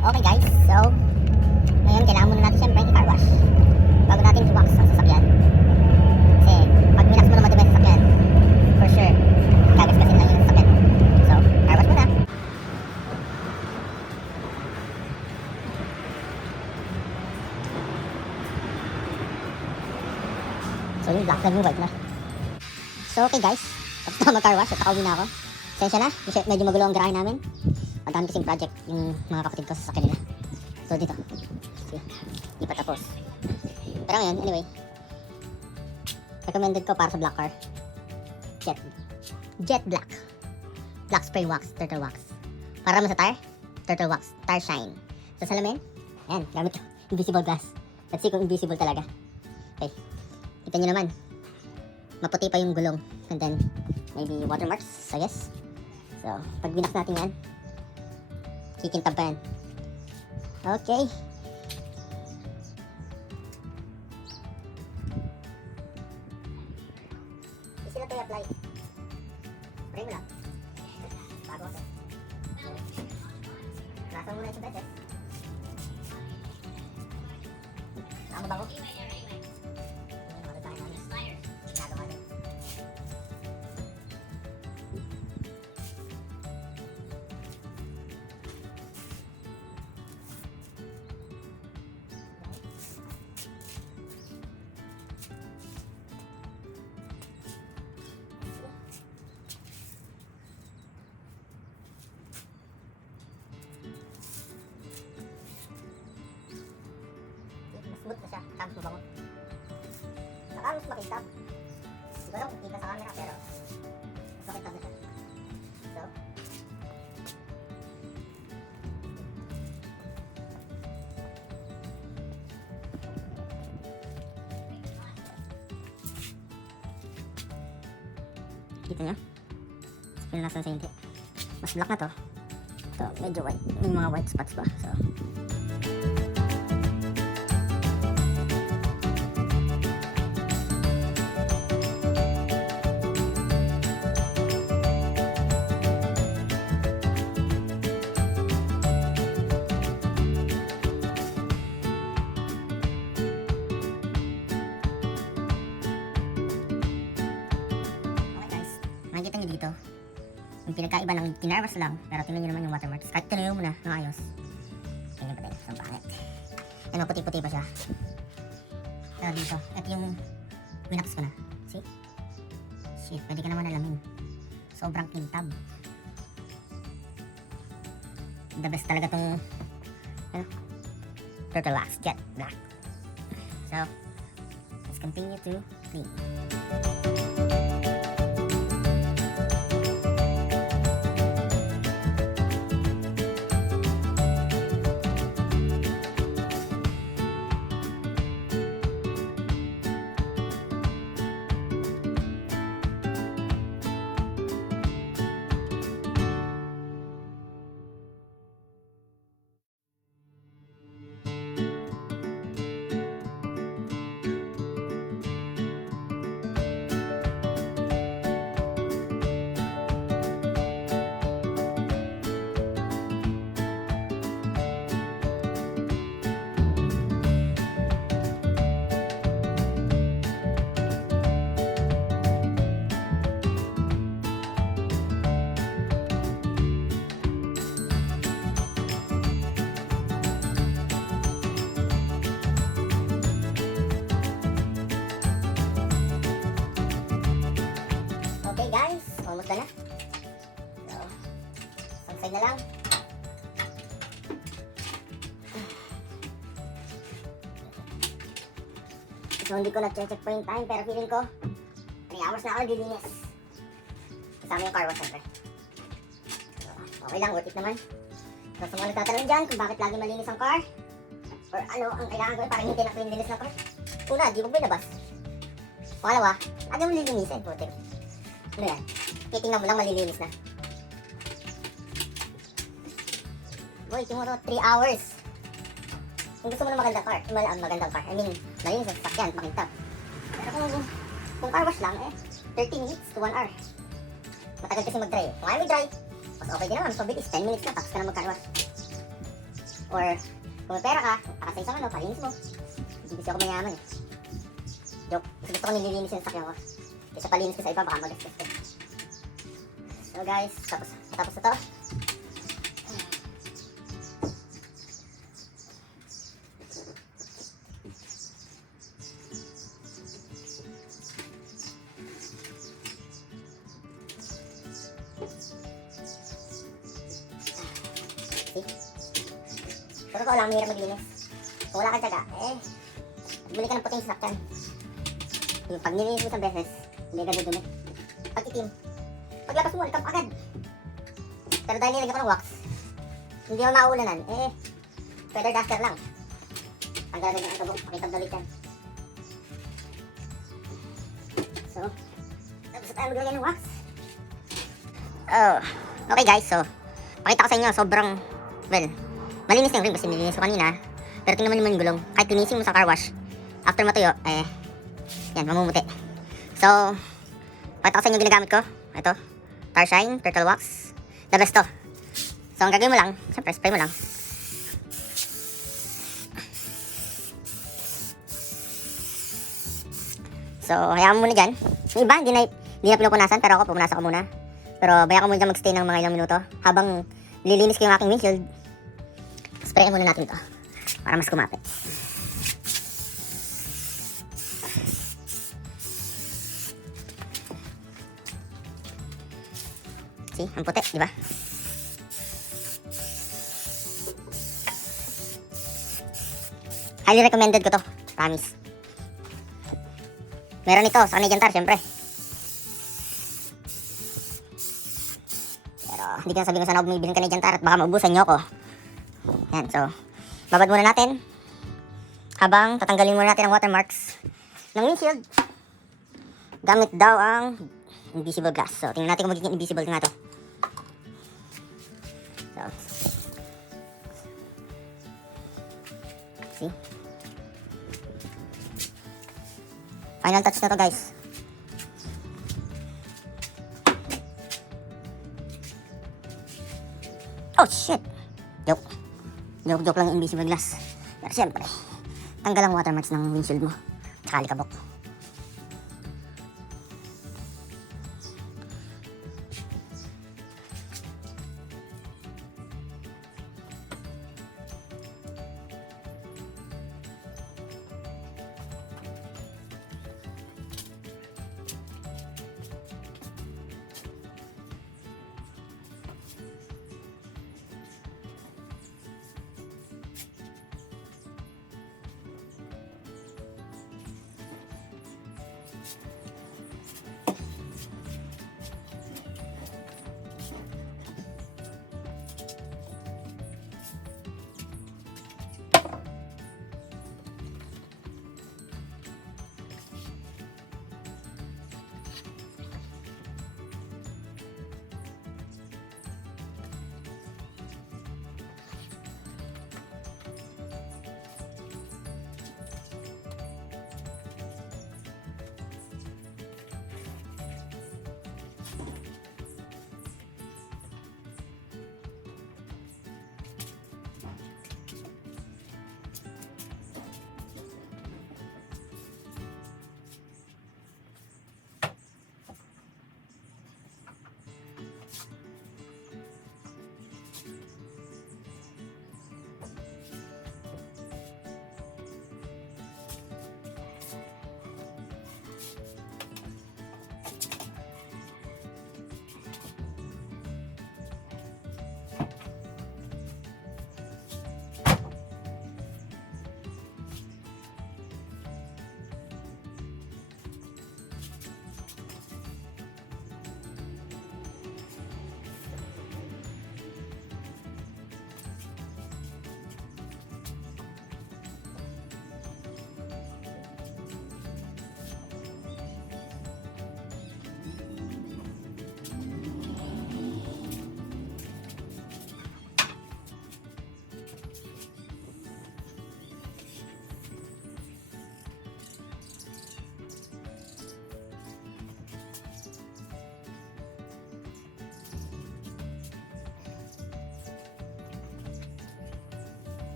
Okay guys, so ngayon kailangan muna natin siyempre i-car wash bago natin i-wax ang sasakyan. Kasi pag minax mo na madumi ang sasakyan, for sure gagasgasin lang yun ang sasakyan mo. So, car wash muna. So yung black naging white na. So okay guys, tapos na mag-car wash at nakauwi na ako. Sensya na, medyo magulo ang garahe namin. Ang dami kasing project yung mga kapatid ko sa sasakyan nila. So dito, sige, di pa tapos. Pero ngayon, anyway, recommended ko para sa black car, Jet Black Spray Wax, Turtle Wax. Para naman sa tire, Turtle Wax, Tire Shine. Sa salamin, ayan, gamit ko, invisible glass. Let's see kung invisible talaga. Okay, kita nyo naman, maputi pa yung gulong. And then, maybe watermarks, I guess. So, pag binak natin yan, kikintab pa yan. Okay. Easy na ito i-apply. Pray mo lang. Bago ako. Nasa muna yung beses. Nakabago. Smooth na siya, tapos mabango. Saka mas makintab. Hindi ko alam kung kita sa camera pero mas makintab na siya. So, kita nyo? Yung nasa sa hindi. Mas black na to. Ito, medyo white. May mga white spots pa. So, nakikita nyo dito, yung pinagkaiba ng kinarwas lang, pero tingnan nyo naman yung watermarks. Kahit tinayo mo na ng ayos, tingnan pa din, isang pangit. Yan, puti-puti pa siya. Pero dito, ito yung winax ko na. See? Shit, pwede ka naman alamin. Sobrang kintab. The best talaga tong Turtle Wax Jet Black. So, let's continue to clean. Guys, almost na. So, sagsay na lang. So, hindi ko na-check po yung time, pero feeling ko 3 hours na ako dilinis. Kasama yung car wash, syempre. So, okay lang, worth it naman. So, sa mga nagtatanong dyan kung bakit lagi malinis ang car, or ano ang kailangan ko para hindi na clean linis ng car. Una, di mo binabas. Pangalawa, lagi mo lilinisin, putik. Ano yan? Titingnan mo lang malilinis na. Boy, tomorrow 3 hours. Kung gusto mo ng magandang car, magandang car. I mean, malinis ang sasakyan, makintab. Pero kung car wash lang, 30 minutes to 1 hour. Matagal kasi mag-dry. Kung ayaw mag-dry, mas okay din naman. So, bilis, 10 minutes na, tapos ka na mag-car wash. Or kung may pera ka, para sa isang ano, palinis mo. Hindi kasi ako mayaman eh. Joke, gusto ko nililinis yung sakyan ko. Kasi palinis ko sa iba, baka magastos ko. So guys, tapos na to. Pero ko lang, mahirap maglinis. Kung wala kang tiyaga, buli ka ng puting sasakyan. Yung pag nilinis mo isang beses, hindi agad dudumi. Pag itim, paglabas mo, likap agad. Pero dahil nilagyan ko ng wax, hindi mo mauulanan, feather duster lang. Tanggalan din ang tubog, pakitab ulit yan. So, tapos tayo maglagay ng wax. Okay guys, so, pakita ko sa inyo, sobrang, well, malinis yung rim kasi nilinis ko kanina. Pero tingnan mo naman yung gulong. Kahit tinisin mo sa car wash, after matuyo, yan, mamumuti. So, pakita ko sa inyo yung ginagamit ko. Ito, Tar Shine, Turtle Wax. The best to. So, ang gagawin mo lang, syempre, spray mo lang. So, hayaan mo muna dyan. Yung iba, hindi na pinupunasan, pero ako, pupunasan ko muna. Pero, bayan ko muna dyan mag-stay ng mga ilang minuto. Habang nililinis ko yung aking windshield, sprayin muna natin to para mas kumapit. See, ang puti, di ba? Highly recommended ko to, promise. Meron ito sa Canadian Tar, syempre. Pero hindi ko na sabihin kung saan ako bumibili ng Canadian Tar at baka maubusan nyo ako. Yan, so babad muna natin habang tatanggalin muna natin ang watermarks ng windshield gamit daw ang invisible glass. So tingnan natin kung magiging invisible nga to. So, see, final touch na to guys. Oh shit, joke lang yung invisible glass. Pero syempre, tanggal ang watermarks ng windshield mo. Tsaka likabok.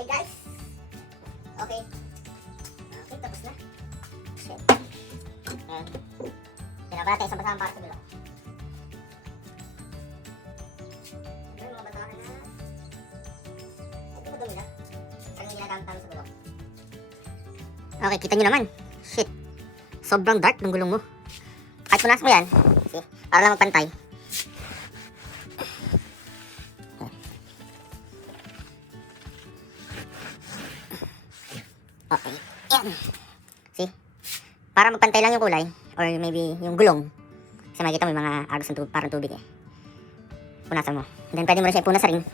Okay guys. Okay. Okay, tapos na. Shit. Ayan. Pinabala tayo sa basang para sa gulong. Ayan mga batahan na. Ito madumi na. Saan yung ginagamit namin sa gulong. Okay, kita nyo naman. Shit. Sobrang dark ng gulong mo. Kahit punas mo yan. See? Para lang magpantay. Okay. Yan. See? Para magpantay lang yung kulay. Or maybe yung gulong. Kasi makikita mo yung mga agos ng tubig, parang tubig eh. Punasan mo. And then pwede mo rin siya ipunas sa ring.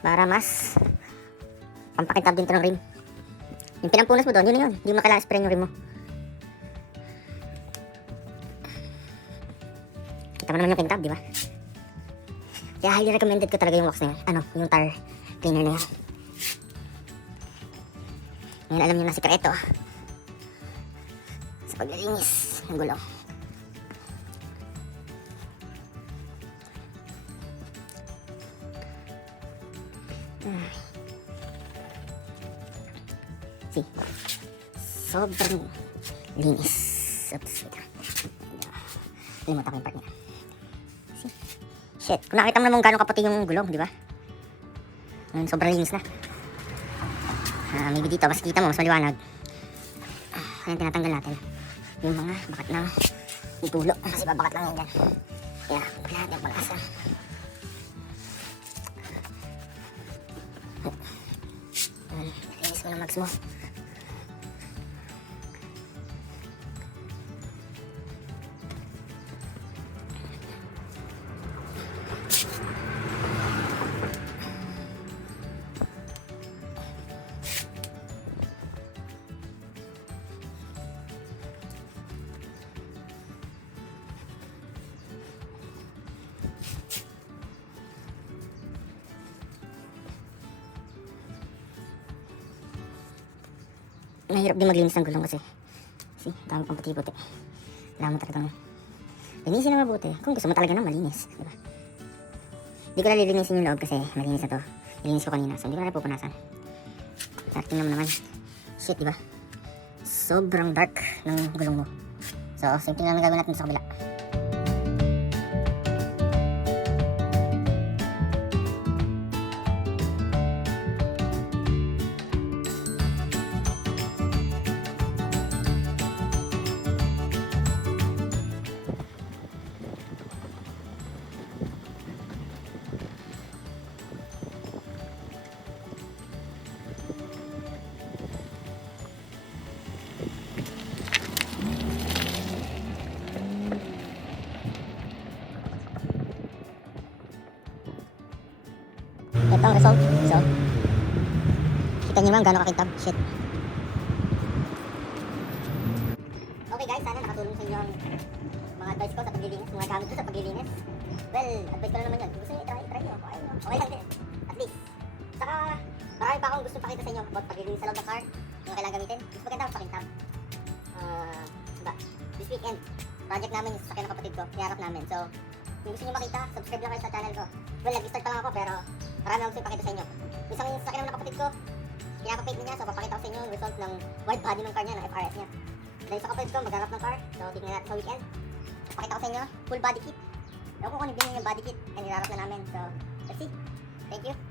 Para mas pampakintab din ito ng rim. Yung pinampunas mo doon, yun na yun. Hindi mo kailangan spray yung rim mo. Kita mo naman yung kintab, di ba? Kaya highly recommended ko talaga yung wax na yun. Ano, yung tar cleaner na yun. Ngayon alam nyo na sikreto sa paglilinis ng gulong. See? Sobrang linis. Oops, wait lang. Limutan ko yung part niya. See? Shit. Kung nakita mo naman gano'ng kaputi yung gulong, di ba? Ngayon, sobrang linis na. Maybe dito, mas kita mo, mas maliwanag. Ayan, tinatanggal natin yung mga bakat ng itulo. Kasi babakat lang yan dyan. Kaya, lahat yung pag-asa. Linis mo ng mags mo. Mahirap din maglinis ng gulong kasi see, dami pang puti-puti. Kailangan mo talagang linisin na mabuti kung gusto mo talaga ng malinis, diba? Hindi ko na lilinisin yung loob kasi malinis na to. Nilinis ko kanina, so hindi ko na pupunasan. Tingnan mo naman. Shit, diba? Sobrang dark ng gulong mo. So, simple lang na gagawin natin sa kabila. Ito ang result. So, kita nyo naman gano'ng kakintab. Shit. Okay guys, sana nakatulong sa inyo ang mga advice ko sa paglilinis, mga gamit ko sa paglilinis. Well, advice ko lang naman yun. Kung gusto nyo try nyo. Okay lang din. At least. Saka, marami pa akong gusto pakita sa inyo about paglilinis sa loob ng car. Yung kailangan gamitin. Mas maganda ang pakintab. Diba? This weekend, project namin yung sasakyan ng kapatid ko. Iharap namin. So, kung gusto nyo makita, subscribe lang kayo sa channel ko. Well, nag-start pa lang ako pero marami akong ipakita sa inyo. Isang yung sasakyan naman ng kapatid ko, pinapapate niya, so papakita ko sa inyo yung result ng wide body ng car niya, ng FRS niya. Dahil sa kapatid ko, magharap ng car, so tignan natin sa weekend. Papakita ko sa inyo, full body kit. Ewan ko kung ano yung body kit, and iharap na namin. So, let's see. Thank you.